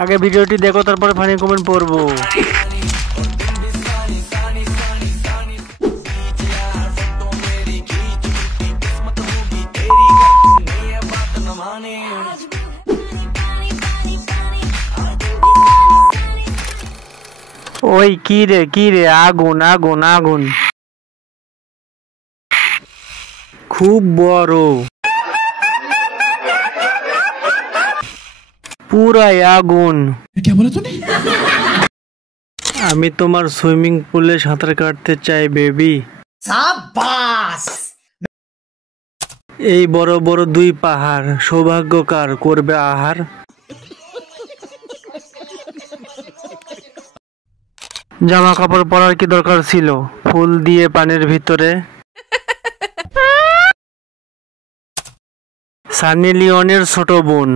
আগে ভিডিওটি দেখো, তারপরে ফানি কমেন্ট পড়বো। ওই কি রে, আগুন আগুন আগুন, খুব বড়, পুরাই আগুন। আমি তোমার সুইমিং পুলে সাঁতার কাটতে চাই বেবি। এই বড় বড় দুই পাহাড়, সৌভাগ্য কার করবে আহার। জামা কাপড় পরার কি দরকার ছিল ফুল দিয়ে পানির ভিতরে। সানি লিওনের ছোট বোন।